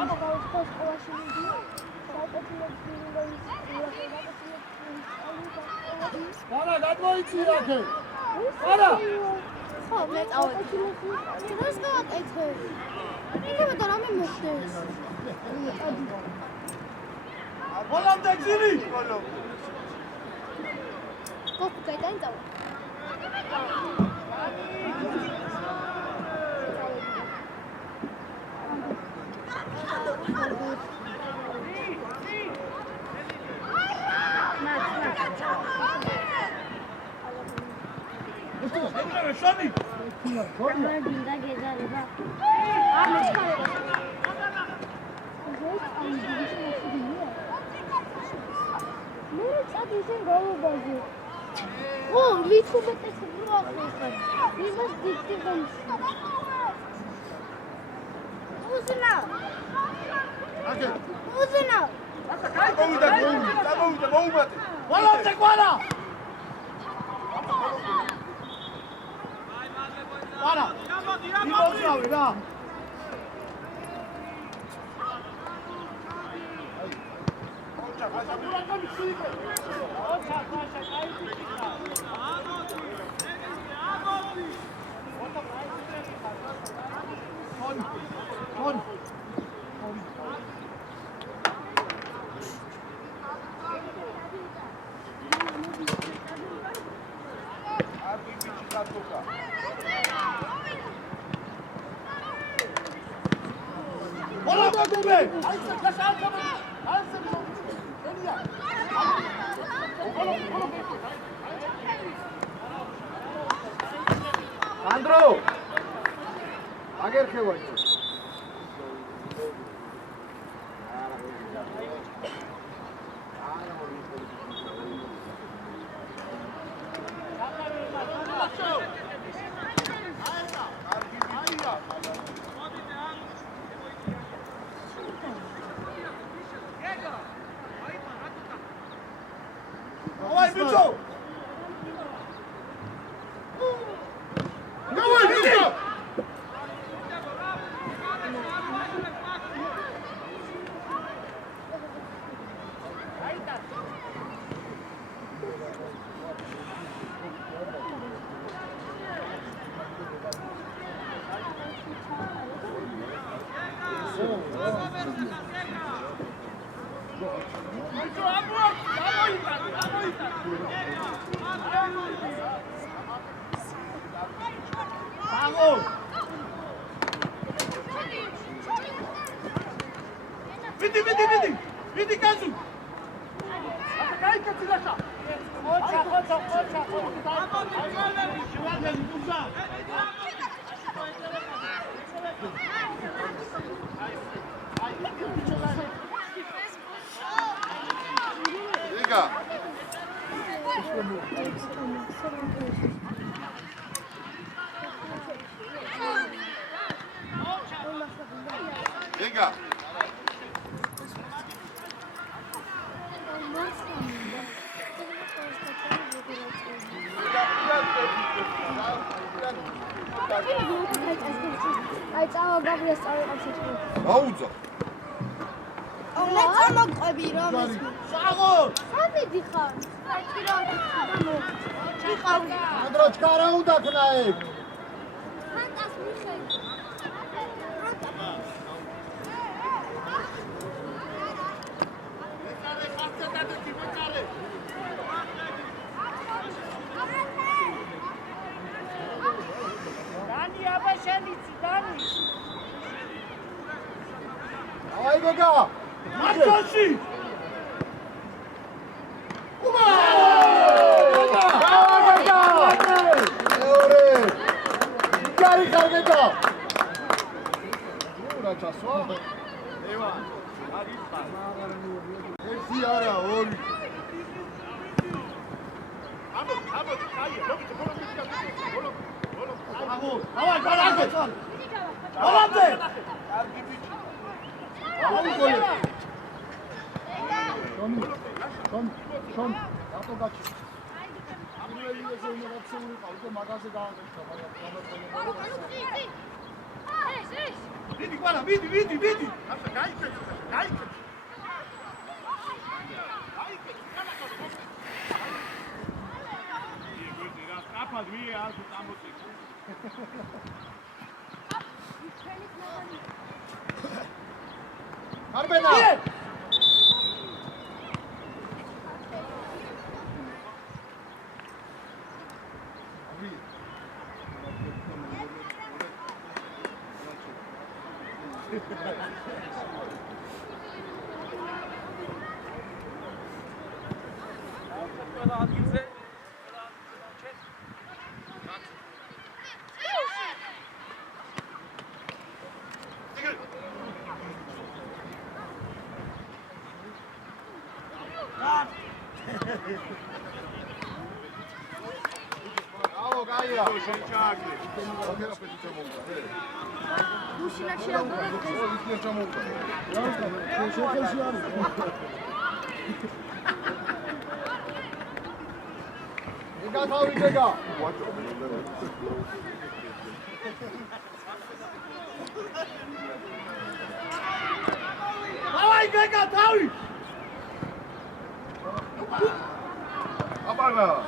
Აბა გავხსოვს ყოლაში მიდი. საუკეთესო არა, გადმოიცი აქე. არა. ხო, მე წავედი. რას გავაკეთე? იქნება და რამე მოხდეს. ბოლომდე ძილი. გოგო გაიტანე წავა. შონი. მე მინდა გეზარება. მე ჩქარება. მე წადისენ გავუბაზე. ო, მithumetes რო ახლა. იმას დიქი გონს. უზნა. აკე. უზნა. წამოვიდა, მოუმატე. ბოლომდე ყვანა. არა. იმოძრავი რა. Andro, აგერ ხევაჭი. Давай, Митчо! Давай, Митчо! Vidi kazu. Kai katsilasha. Ocha. Liga. Liga. აი წავა გაბრიას წავიყავს ეს. აუძა. მე წამოყვები რომ ეს. საღო. სამიდი ხარ. აი რა ვიყავი. ანდრო ჩქარა უნდა ქნა ეგ. ფანტას მიხედი. Давай, Гога! Марчоши! Ума! Гога! Эоре! Икари ხარგება! რა ჩასვა? ევა, არის ხარ. ერთი არა, ორი. ამო, კაია, მოგიწე, ბოლო. აგო, დავай, ბალანზე. ბალანზე! კარგი ბიჭი. Şom, rato kaç. Amreliye zeyne ratsını kaldı, magazı dağıldı. Vidi, guarda, vidi. Arbena! Bravo, Gaia! Musina się Ega, Taui, Ega! Dawaj, Ega, Taui! Abaga!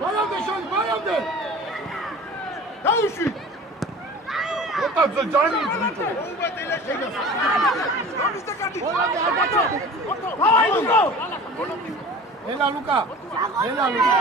Bayamde şöyle, bayamde! Taui şu! O tak za cani izliyor. Dawaj, Luka! Ela, Luka! Ela, Luka!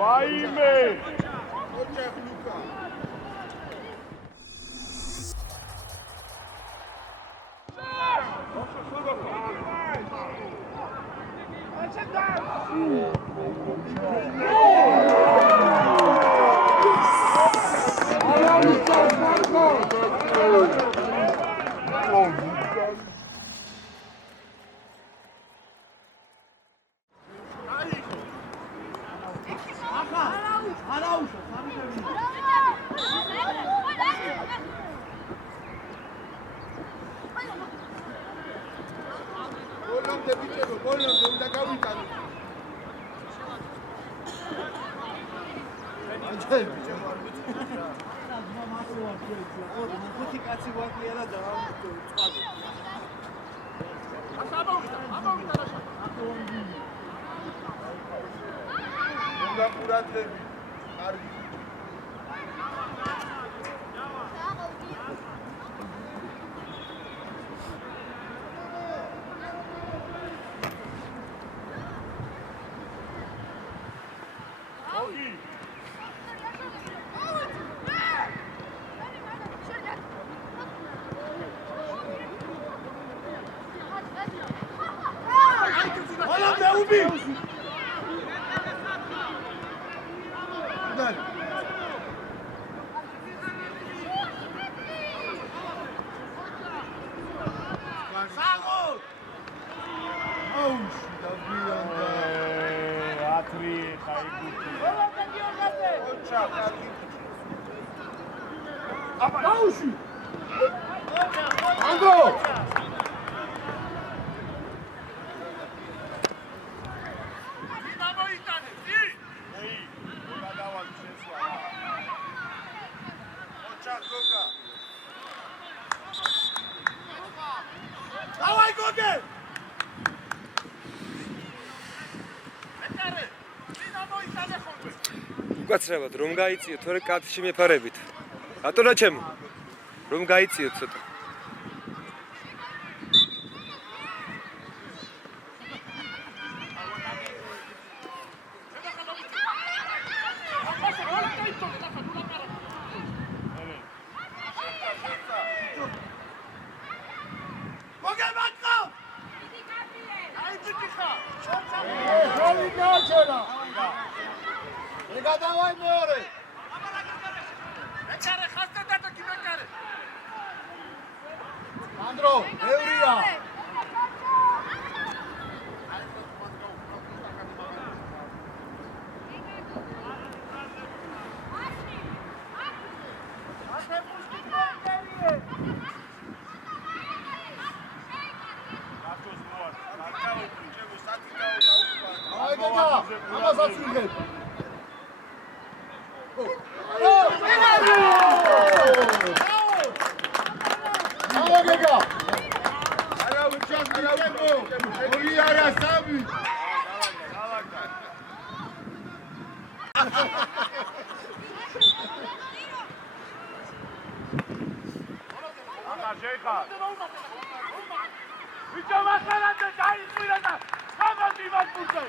Vay be! უკაცრავად რომ გაიწიო თორე კაცში მეფარებით. რატოა ჩემო? რომ გაიწიო ცოტა. Andro! აი გეგა, ამასაც ვიღებ. აუ გეგა. არა უჩას, არა უჩო. ორი არა, სამი. ახლა შეიხა. ვიჩო მასალაძე დაიწყირა და გამოდი მარტუზე.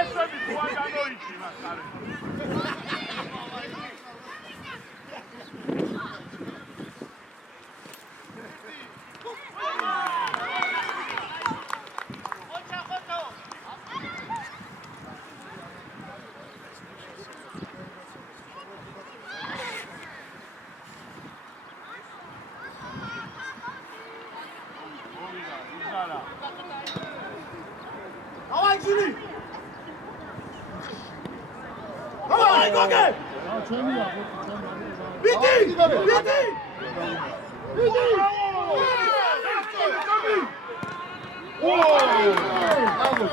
ესები თუ არ გამოიჩი მას არის. Давай, Жили! Давай, Гогე! Ბიდი! Ბიდი! ბიდი! ო!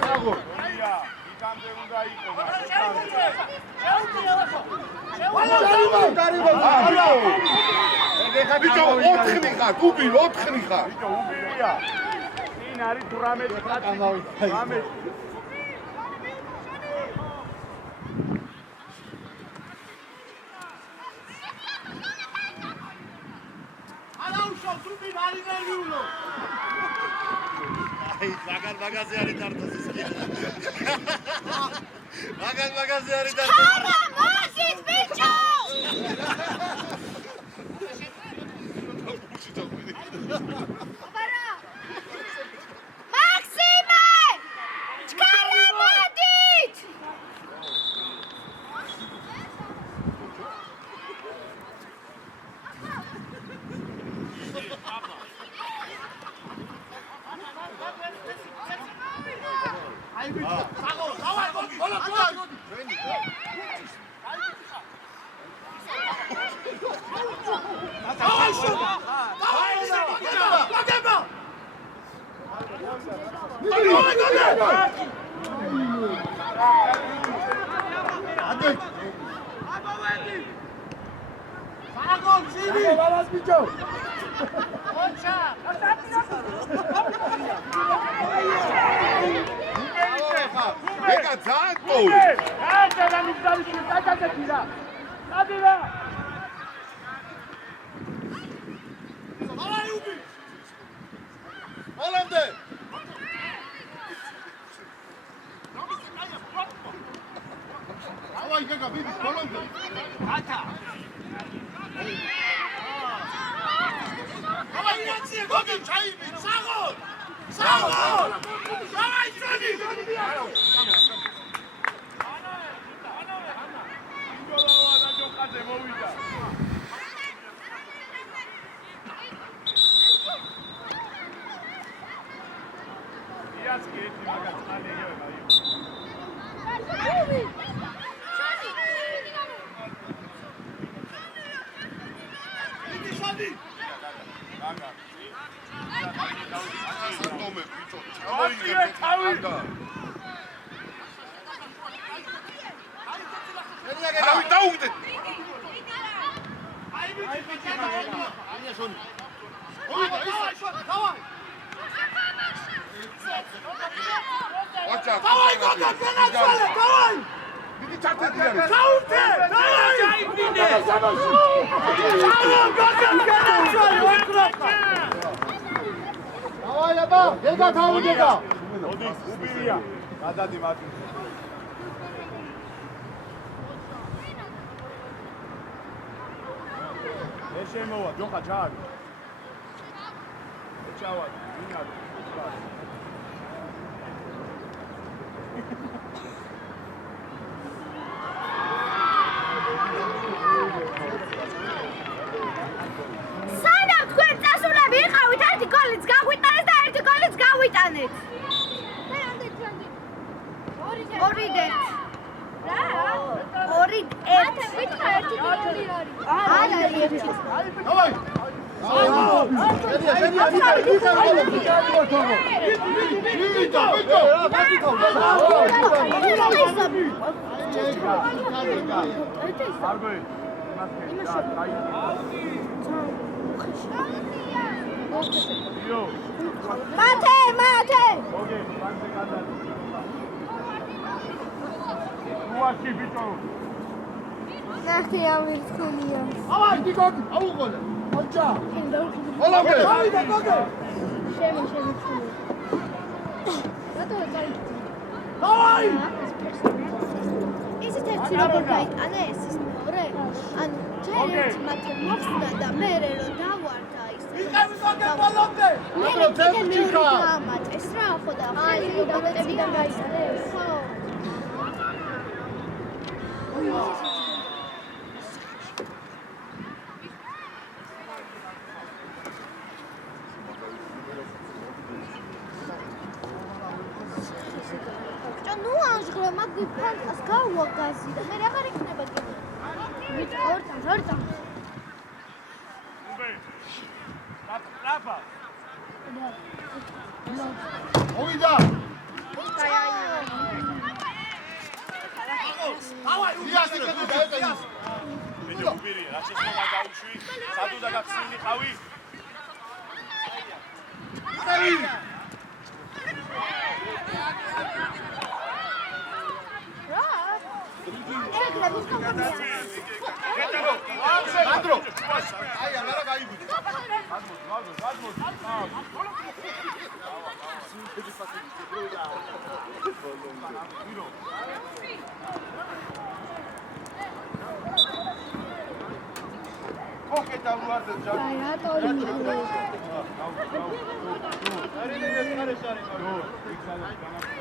საგო! ია, იქამდე უნდა იყო. ბიჭო, 4 ხარ, გუბი 4 ხარ. ბიჭო, უბილია. წინ არის 18 კაცი. 18. აი, მაგაზე არის დარტოს ის კი. მაგაზე არის დარტოს. Come on, Moses, bicho! Maxime! Chkara modit! აი ბიჭო, საგო, დავай, ბოლო, ბოლო. დავай, შო! დავай, გოგება! ადე! საგო, ძილი! ბალას ბიჭო! ოჩა! ეგა ძალიან ტოვი. აჭა და მიგდალი შეტაკაკეთი რა. ადილა. დავай, უბი! მოლამდე! დავай, გეგა, ბიდი, მოლამდე! ათა! დავай, კაცი, გოგი, ჩაიბი, საგო! საგო! დავай, ჩადი! ნიკოლავა და ჯოყაძე მოვიდა. იას კი ერთი მაგას ხალი იღება იო. ბიდი, შადი! გაგა. სატომე ბიჭო. აკიე თავი. თავი დაუგდე. აი ბიჭი, ბიჭი, აია შონი. ოვიდა, ის, დავай! ვაჭა. დავай, გოგა, პენალტი, დავай! ბიდი, ჩართები არის. ჩაურთე, დავай! ჩაიბინე! ჩავა, გოგა, პენალტი, ვეკროფა! დავай, აბა, გეგა თავი გეგა. მოდი, უბილია. გადადი მათი. ეს შემოვა, ჯოხა ჩააგი. ჩავა, მინად. სანამ თქვენ წასულები იყავით, ერთი გოლიც გაგვიტანეთ და ერთი გოლიც გავიტანეთ. ორი ერთ. ორი ერთ. მითხრა ერთი გოლი არის. არა, ერთი. Давай! მათე! ნახე ამირცხუნია. Давай, Дигок, аугола. Оча. Олამბე. შემე. Давай! ისეთ ერთი როგორ გაიტანა ეს ის მეორე? ანუ ჯერ ერთი მათე მოხსნა და მე რომ დავარდა ისე. მე კიდე მე დამატეს რა ხო და ხელი დამატებიდან გაიწეს. ხო. ну анжღრა მაგ ფანტას გავაგაზი და მე აღარ იქნება კიდე. ვით ორთან. Ράφα. მოვიდა. Давай, დიასი გაიგე. ვიდეო უბირი, რა შეცდომა გაუშვი, სადუ და გახსნილი ყავი. Sandro! Ai, allora vai qui.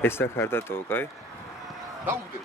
ეს ახარდა ტოკაი. დაუგდე.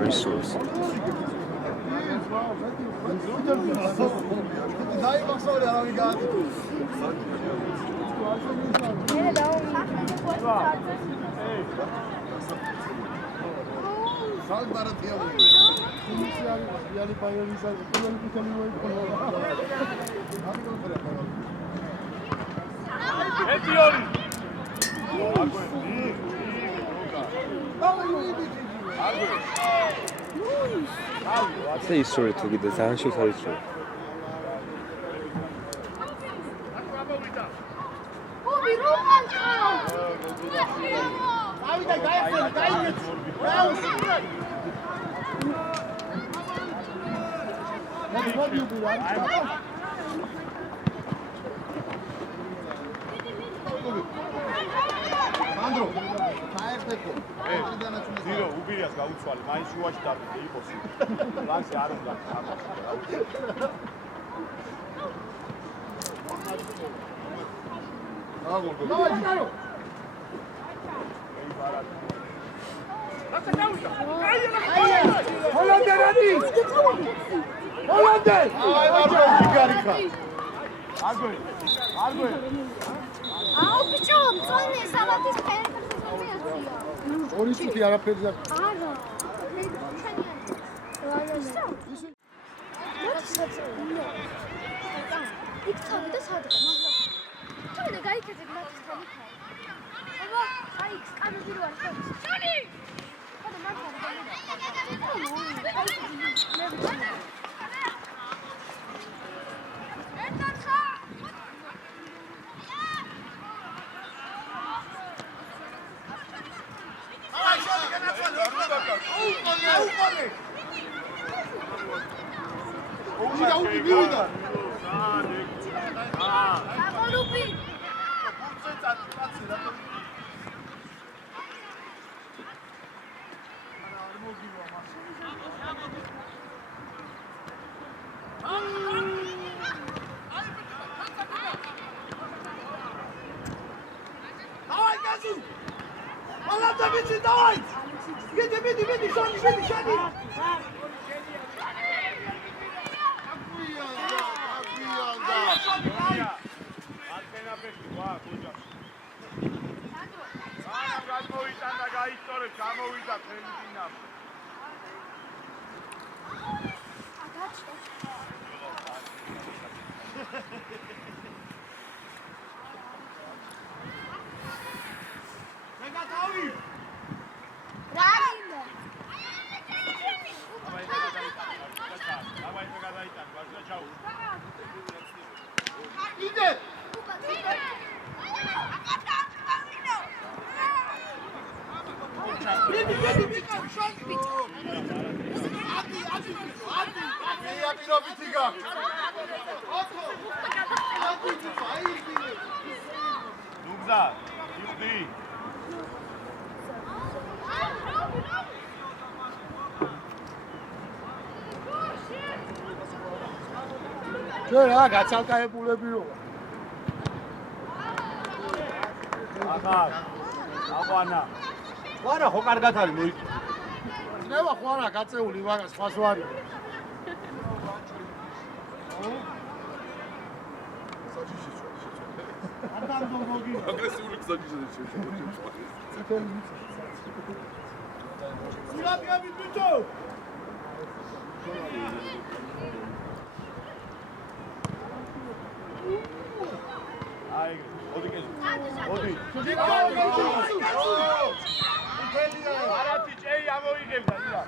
Resource. Dai, Maxore, alla vigata. Sal baratia. Iniziali paioniza, quello che ti vuoi conoscere. Etiori. ასე ისორი თუ კიდე ძალიან შეხარისო. Sandro, საერთო. ზირო უბირიას გაუცვალე, მაინც შუაში დაბიდე იყოს. ლანსი არ უნდა. ჰოლანდერანი! ჰოლანდერ! აი, მარკოზი გარიქა. არგვე. აუ ბიჭო, მწონე სალატის ფერფერს ორი წუთი არაფერი და არა. იქცავე და სადღაც. ჩავიდა გაიქეცე გლაცთან იქა. აბა, აი, სკამები რო არის. შონი! ხოდა მართლა რა გაცალკაებულები რო აღვანა ვარა ხო კარგად არის მოი ნევა ხوارა გაწეული მაგას სხვას ვარი აგრესიული გზაჯიშია სილაკები ბიჭო აი ოდი კეზი ოდი არათი ჭეი ამოიღებდა ირა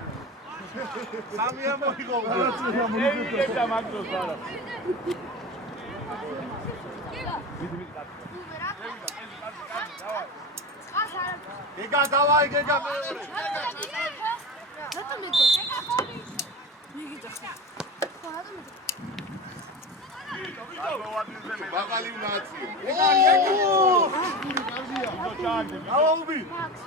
სამი ამოიღო ჭეი იღებდა მაგდროს არა გეგა დავაი გეგა რატომ იგო? მიგიდა ხო? რატომ იგო? ბაღალი უნაცია აუბი მაქს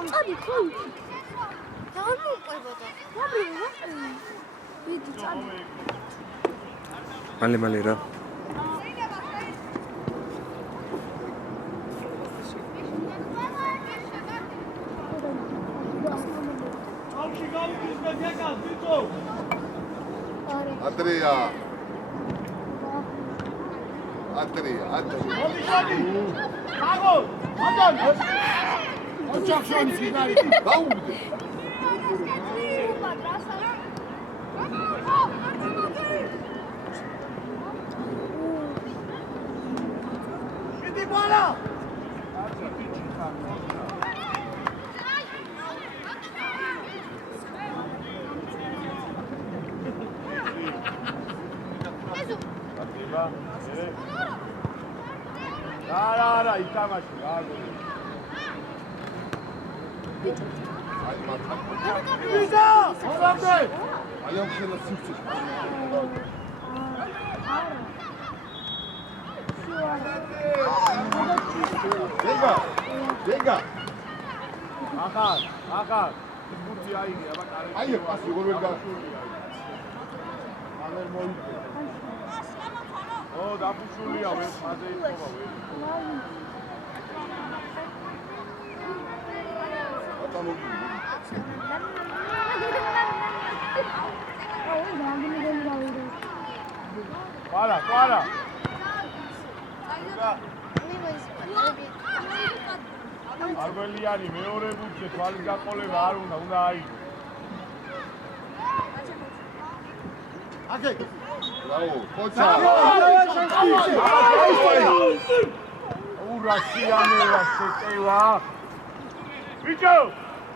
ამი კოუჩი დამოყვებოდა ვიდი წამი მალე რა Andrea. აგო მაგან ოჩახშონის ვინარი გაუვიდე მიდი ყოლა არა ითამაში რა გონი ვიზა ხომამდე ალია ხელა სიცხე გეგა ახალ ფურცი აიღე აბა კარგი აი პასი როგორ გაშურია ო დაფუჭულია ვერ ხაზე იწובה ვერ Para. არბელიანი მეორე ბუჩე თვალის გაყოლება არ უნდა აიღო. აკე. ბრავო, ხოცა. ურასიანეა შეტევა. ბიჭო,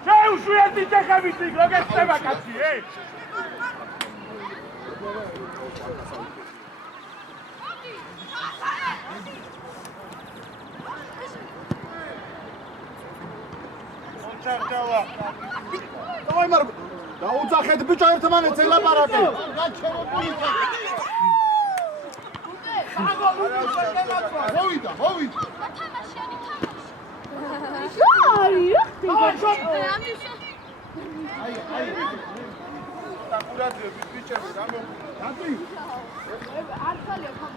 შეუშვიეთ ჭეხების იქ როგორ ხდება კაცი, Давай, Марк. Да უძახეთ ბიჭო ერთმანეთს ელაპარაკე. გაჩერებული ხარ. მოვიდა. აი. დაკურაძები ბიჭები რამე. დაწი. არ ხალია ხომ.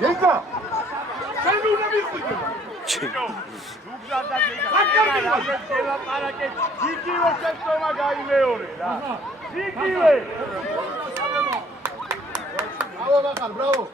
Gega! Bravo!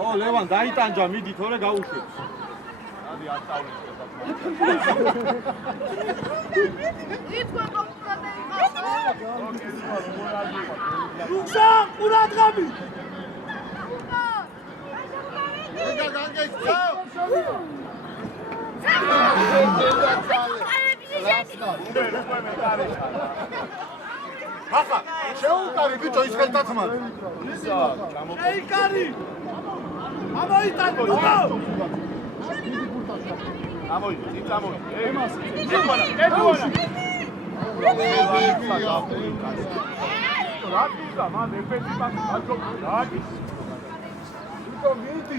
ო ლევან დაიტანჯა მიდი თორე გაუშვებ. ადი ასწავლე. რუქსა ყურადღები. გეგა განგეცა. ახლა შეუკარი ბიჭო ის ხელთათმად. შეიკარი. ამოიტანო. ამოიტანო, წინ წამოიტანო. ემას. ედუანა. რაკიზა, მან ეფექტი ბაჭო. რაკიზ. ბიჭო მიდი.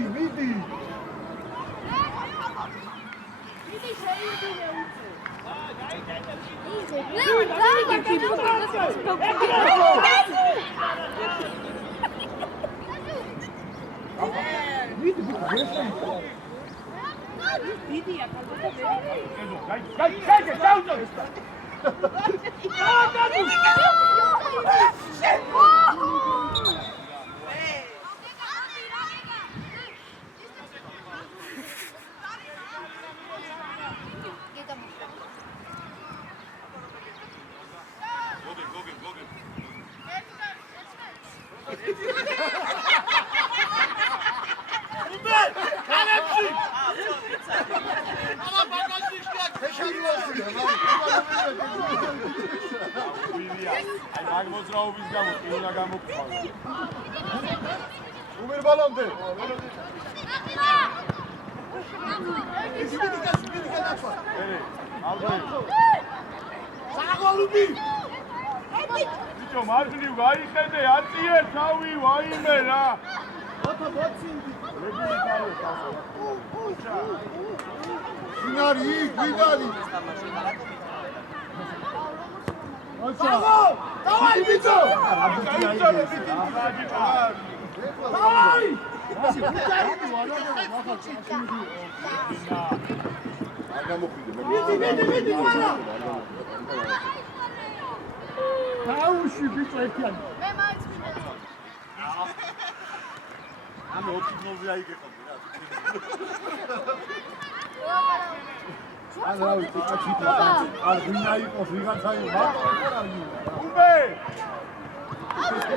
მიდი შეიდინე უცე. Umir balonde. ბიჭო მარხნივ გაიხედე აწიე თავი ვაიმე რა. Sinari, გვიდარი. დავაი ბიჭო. დავაი. არ გამოხვიდე. მიდი მამა. დაუში ბიჭო ერთიანი. მე მაინც ვიდეო. ამე 20-ზე აიგეყობდი რა. ან რა ვიცი, კაციტა. არ ვინ აიყოს ვიღაცა იყო. უბე.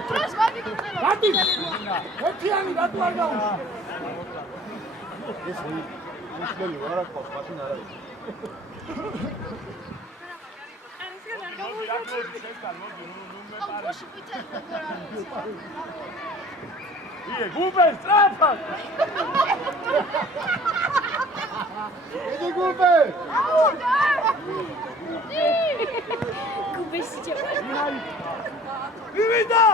პრეს ვაგიტო. რატი? ერთიანი რატო არ გაუშვი? ეს მუსლიმი ვარ აქვს, მაშინ არ არის. უბე, სწრაფად. ედი გუბე. გუბეში ჩავა. მივიდა.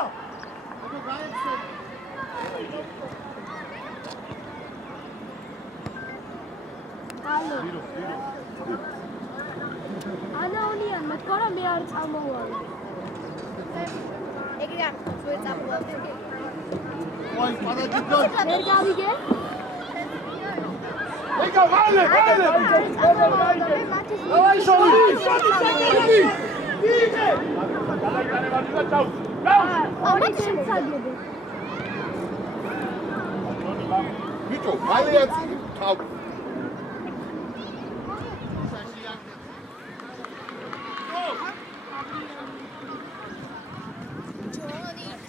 ალო. ანაონიან მეთქვა რომ მე არ წამოვალი. ეგრე არ თქვენ წამოვალი. ვაი, პარაჯიკა. ვერ გავიგე? ეგა ვალე. დავაი შორი. იგე. გადაგანებადი და დაუს. ამით შეცადები. ბიჭო, მალეაც თავ.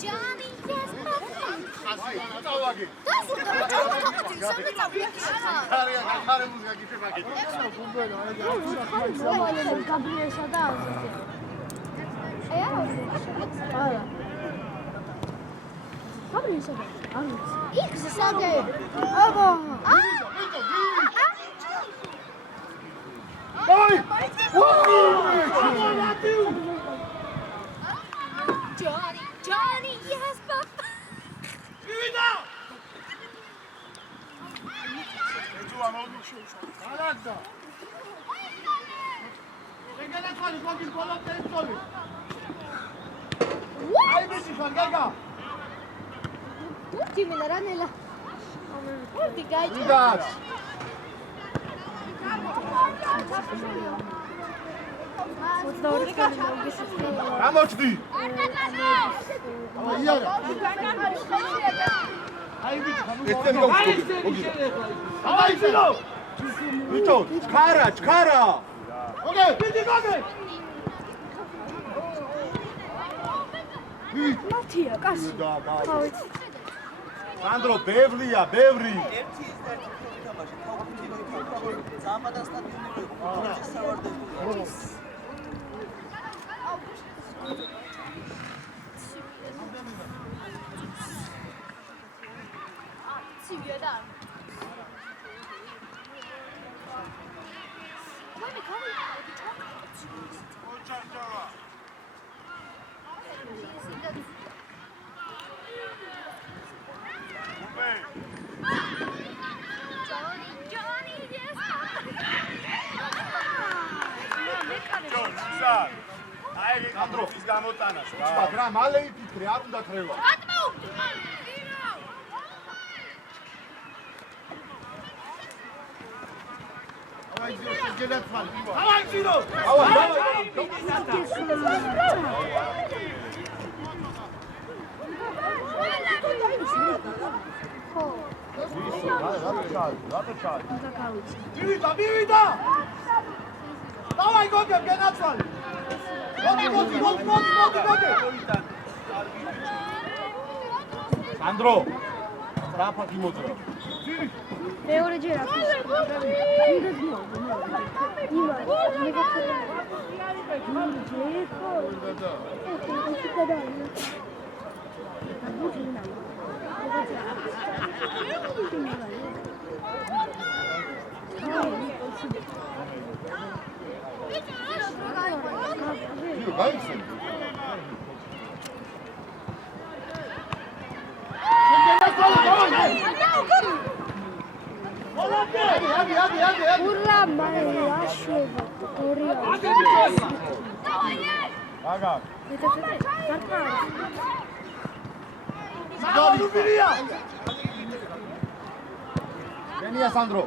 Johnny, yes, papa. წავაგე. დასულა ჩავთაყოფი სამი წავიდე. ხარე მუსიკა გიფება გეტყვი. გაბრიელსა და არა. გაბრიელსა და არ ვიცი. იქ სადე. აბა. აი! Johnny, yes, papa. მივიდა. ეძუა მოდი. ალაგდა. ეგელა ხალი გოგის ბოლომდე იწოლი. აი ბიჭი ხარგაგა. Tutti me la ranella. Tutti gaiti. ვიდაც. გამოჩდი. იარა. აი ბიჭი ესენი გოგი. აი ძილო. ბიჭო, ჩქარა. ოკეი. ბიჭი გოგე. მათია, კაცი. სანდრო, ბევრია. ანდროხის გამოტანას რა. მაგრამ მალე იფიქრე, არ უნდა ხრევა. Давай, Зиро, გედაცვალ. დავაი ძირო. მივიდა. დავაი გოგე, გედაცვალ. მოდი. სანდრო. ტრაფად იმოძრა. მეორე ჯერ აქვს. გაიხსენ. ურა მაიაშვება გორია აგა. დავაი გენია სანდრო.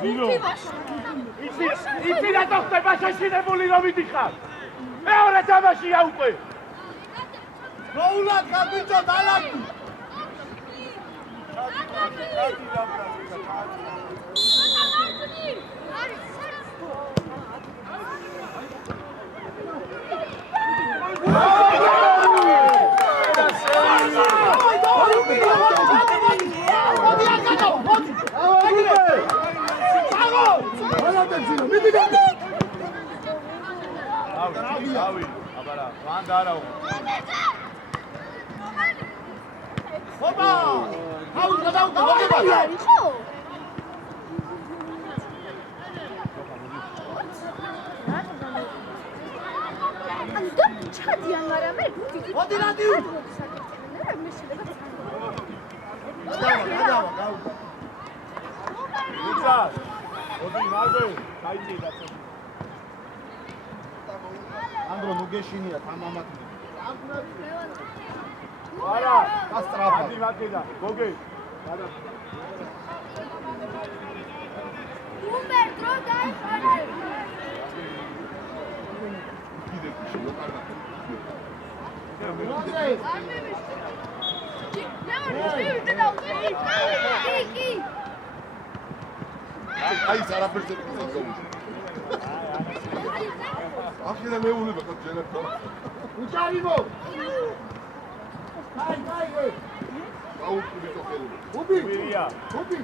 ძირო. იცი რა ხდება შეშინებული რომ მიდიხარ. მეორე თამაშია უკვე. მოულად გაბიჭო დალაგდი. დავი, აბარა, ვან დაარავ. ოპა! აუ, გადავდა, მოგება. იყო? ანუ და ჩადიან, მაგრამ მე მოდი რადი. გადავა. იცა. მოდი მარგო, გაიწი და ანდრო ნუგეშინია თამამად. არა, გასტრაფა. ადი ვაკედა, გოგე. გადა. უმერ დრო დაიხარა. აი, არაფერს არ გქონდა. ახლა მე ვუნება კაცელებს. უჭარივო. აი. აუწუბი το ხელი. უბი. უბი.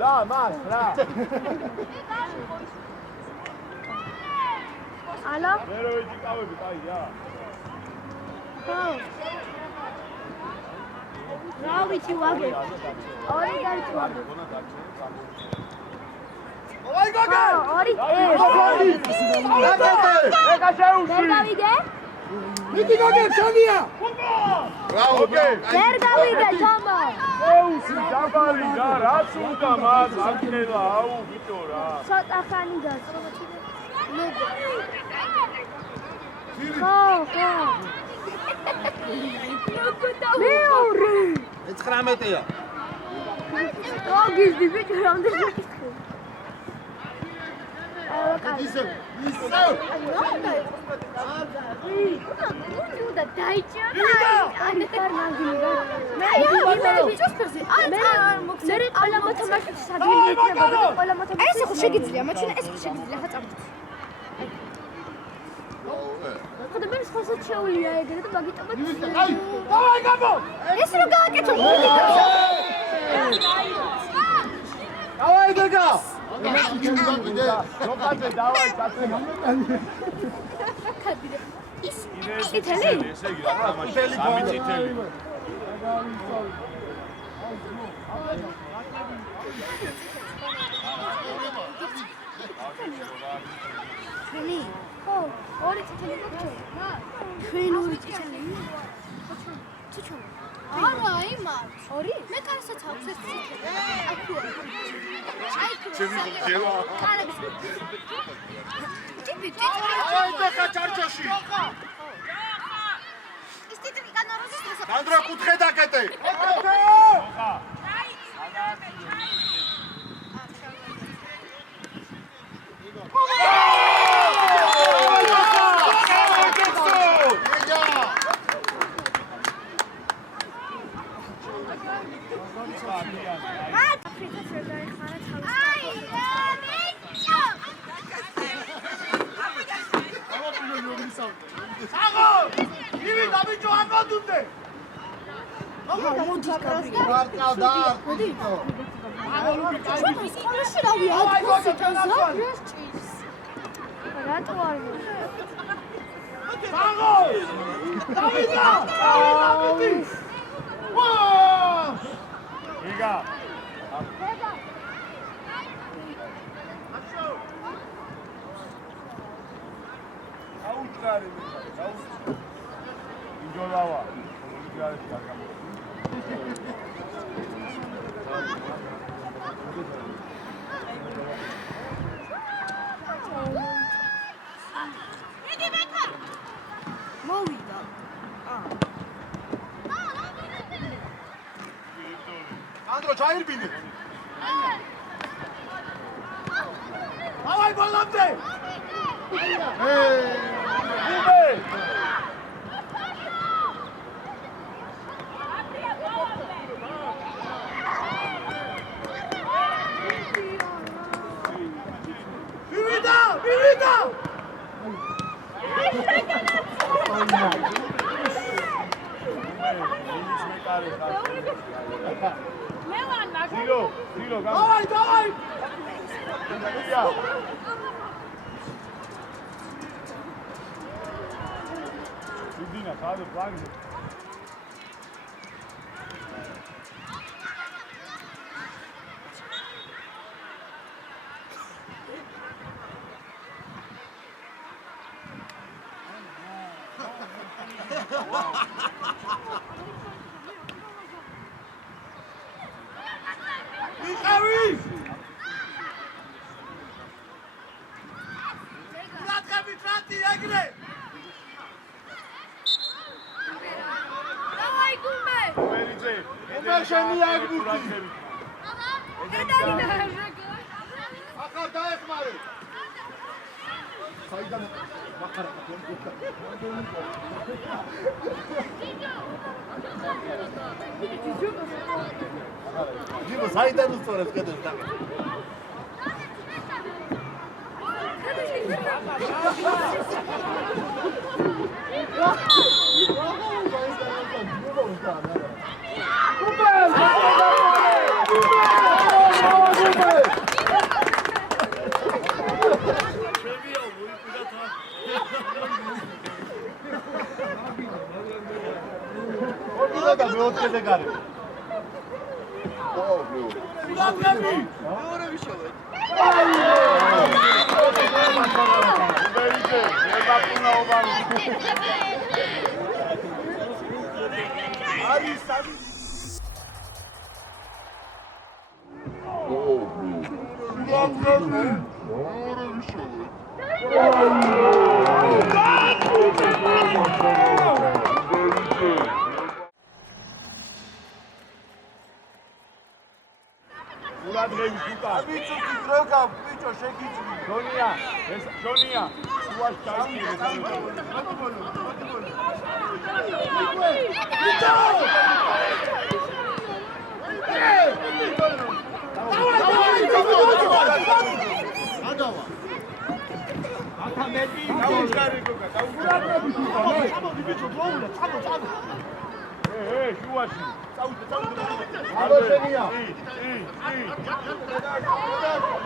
ლა, მას, რა. ალო? მე რო ვიჭიკავები, აი, რა. ხო. რა ვიცი ვაგე. ორი გაიწვავე. ორი გოგე. ორი. ეგა შეუშვი. ვერ გავიგე? მიდი გოგე, შენია. ბრავო, ვერ გავიგე, თამა. შეუშვი, დაბალი რა, რაც უნდა მას აქნელა, აუ, ბიჭო რა. ცოტა ხანი გას. ხო. მეორე. 19-ია. გოგიზდი ბიჭო, რამდენი გიქხე? ისე. უნდა დაიჭირო ყველა მოთამაშეში საგვილი იქნებოდა ყველა მოთამაშეში ეს ხო შეგიძლია მაჩვენა ეს ხო შეგიძლია ხა წამოდი ხოდა მე ახლოსაც შეუულია ეგრე და მაგიტომაც აი, დავაი გამო! ეს რო გააკეთო. დავაი გეგა! როკაზე დავაი წაწევა. ის წითელი? ესე იგი რა თამაში? სამი წითელი. ჩვენი? ხო, ორი წითელი გვაქვს. ჩვენ ორი წითელი. ჩვენ. არა, იმათ. ორი? მე კარსაც აქვს ეს წითელი. აქ ვარ. აი, ჩემი გძევა. კარებს. ტიპი. აი, დახა ჩარჩოში. ის ტიტული განაროზის დღესა. განდრო კუთხე დაკეტე. სკოლაში რავი ადგილს იტანზა ეს ჭირს. რატო არ იგა. აუჭარი მიხარ, აუჭარი. ინჯოლავა. ინჯოლავის გარგამო. მოვიდა. ანდრო ჩაირბინე. დავაი ბოლომდე. მივიდა. დილო, დავაი. იდინა, ხარ პლანზე. მიყავი! ბრატები ტრატი ეგრე! დავაი გუმე. მერიძე. ომერშენი აგბურთი. ახალ დაეხმარე. საიდან ვახარა ჯიბო საიდან უსწორებს კედელს და და მეოთხეზე გარე. ბრატები! მეორე ვიშოვე. მერიძე, ებაპუნაობა. არის სამი ბრატები! მეორე ვიშოვე. ურადღები თუკა. ვიცით როგორ ბიჭო შეგიწვი. ჯონია, ეს ჯონია. უაში ჩაიგე. ადავა. გაუჩქარი გოგა, გაუჩქარი. ჩამოდი ბიჭო, მოულა, ჩამო. შუაში. წაუდე. ალბათ შენია.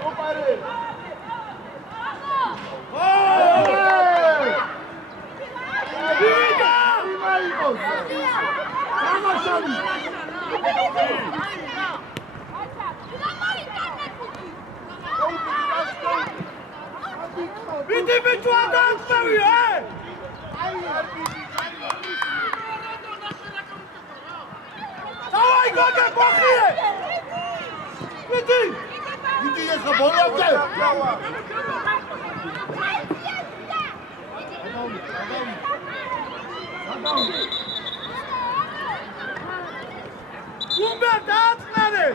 მოპარე. ვიდა! იმაიკოს. სამაშანი. ვიდი ბიჭო ადაწყევი, დავაი გოგა, გვახიე! ვიდი! ვიდი ეხა ბოლომდე. გუმბე დააწნარე!